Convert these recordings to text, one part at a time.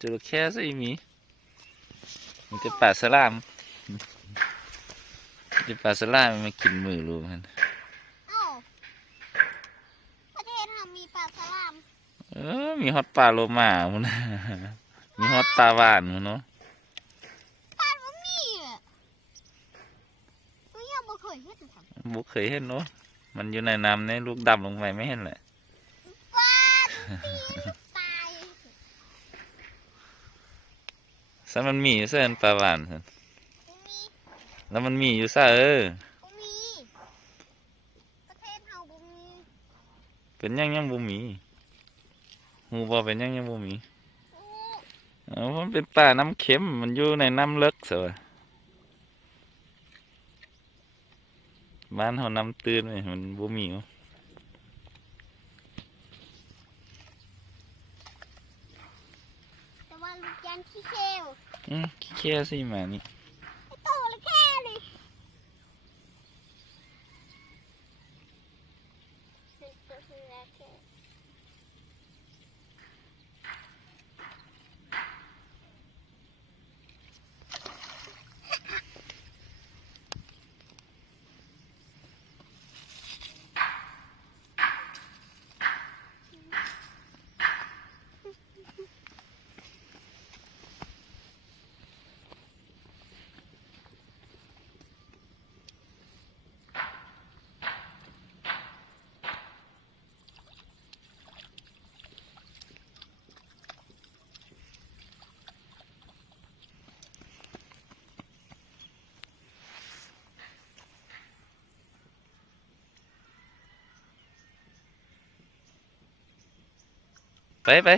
จระเข้สิมีแต่ปลาสลามจะปลาสลามมันกินมือรู้มันประเทศเรามีปลาสลามมีฮอตปลาโลมามันมีฮอตปลาหวานมันเนาะปลาบ่มีตัวยังบ่เคยเห็นครับบุเคยเห็นเนาะมันอยู่ในน้ำในลูกดำลงไปไม่เห็นแหละปลาตายซะมันมีอยู่เส้นปลาหวานแล้วมันมีอยู่ซะบ่มีประเทศเราบ่มีเป็นยังบ่มีหูบ่เป็นยังบ่มีมันเป็นปลาน้ำเค็มมันอยู่ในน้ำลึกสิบ้านเขาน้ำตื้นไหมมันบ่มีแต่ว่าลูกยันขี้เขวขี้เขี้ยวสิมานี่ไอ้โตเลยแค่เลยไป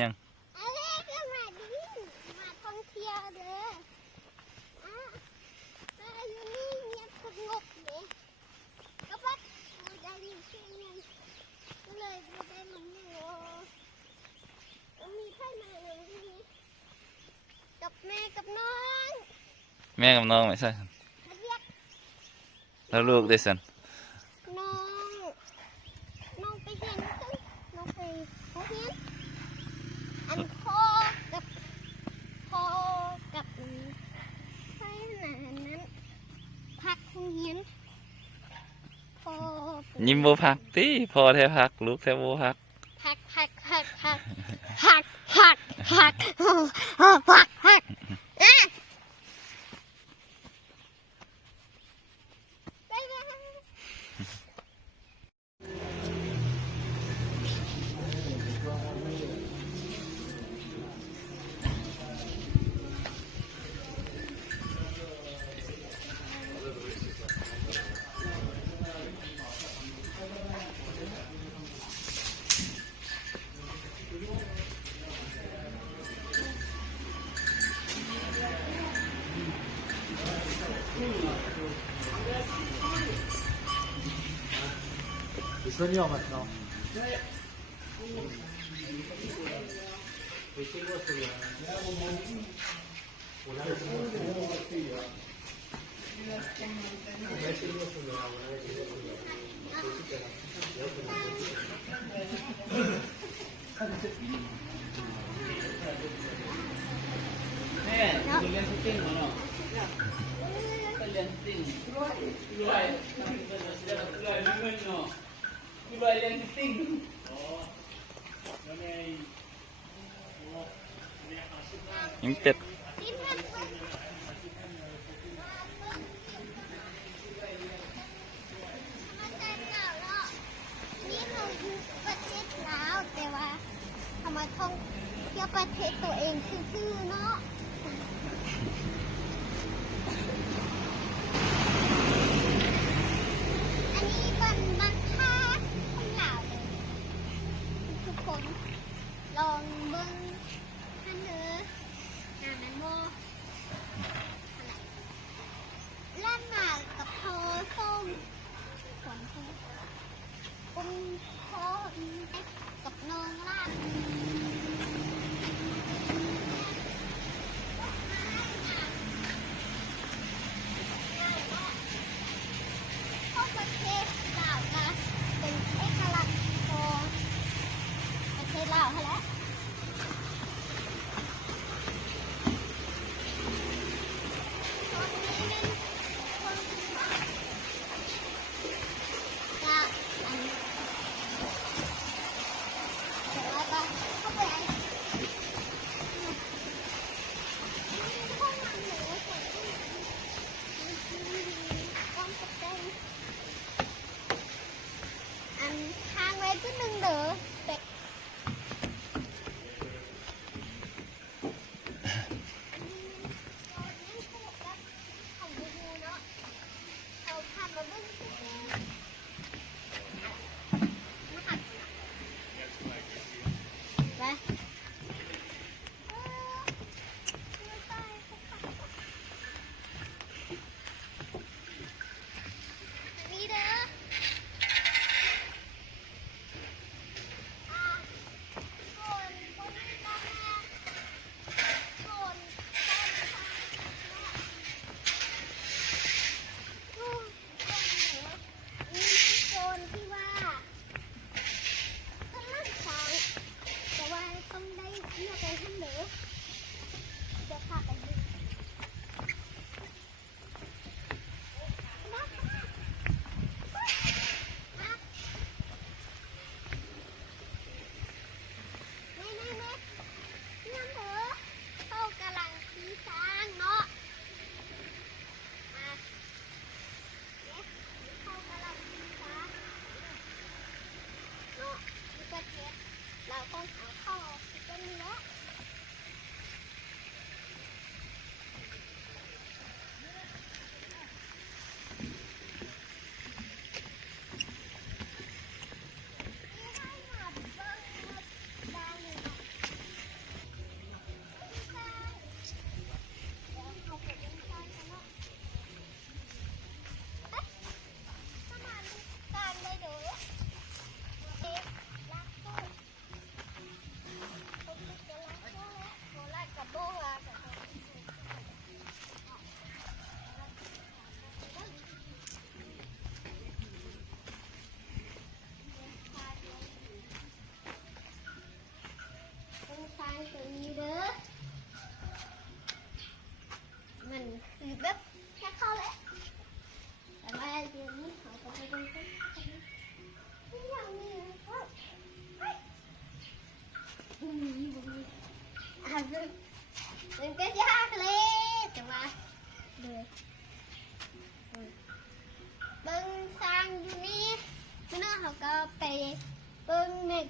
ยังมาท่องเที่ยวเด้ออยู่นี่เงียบสงบเลยก็ปัดได้ยินเสียงเงินก็เลยไม่ได้มันนี่มีใครมาเลยนี่กับแม่กับน้อง แม่กับน้องไม่ใช่แล้วลูกได้สันน้องไปเรียนน้องไปเขาเรียนอันพ่อกับใครนั้นพักโรงเรียนพ่อยิ้มโบพักตีพอแท้พักลูกแท้โบพักSoignant maintenant. Những tịchมาท่องเที่ยวประเทศตัวเองซื่อๆเนาะ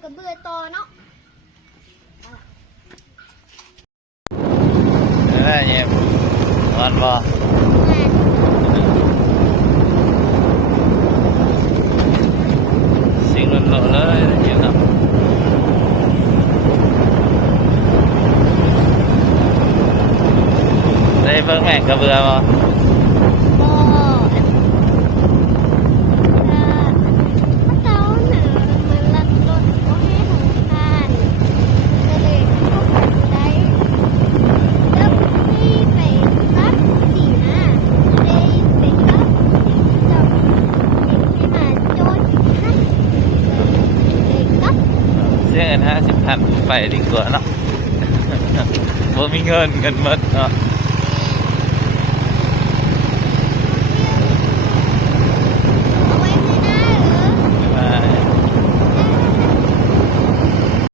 กระเบือต่อเนาะ ได้เนี่ยวันบ่ แม่ สิ่งหล่นๆเลยเห็นครับได้เบิ่งแม่งกระเบือบ่ บ่เจ้าหนามันลักรถก็ให้ทางการก็เลยเข้าไปได้แล้วพี่ไปรับสีหน้าได้ไปรับจับเด็กให้มาโจทย์ให้เลยกับ เสียเงิน50,000ไปดีกว่าเนาะ บ่มีเงินหมดเนาะ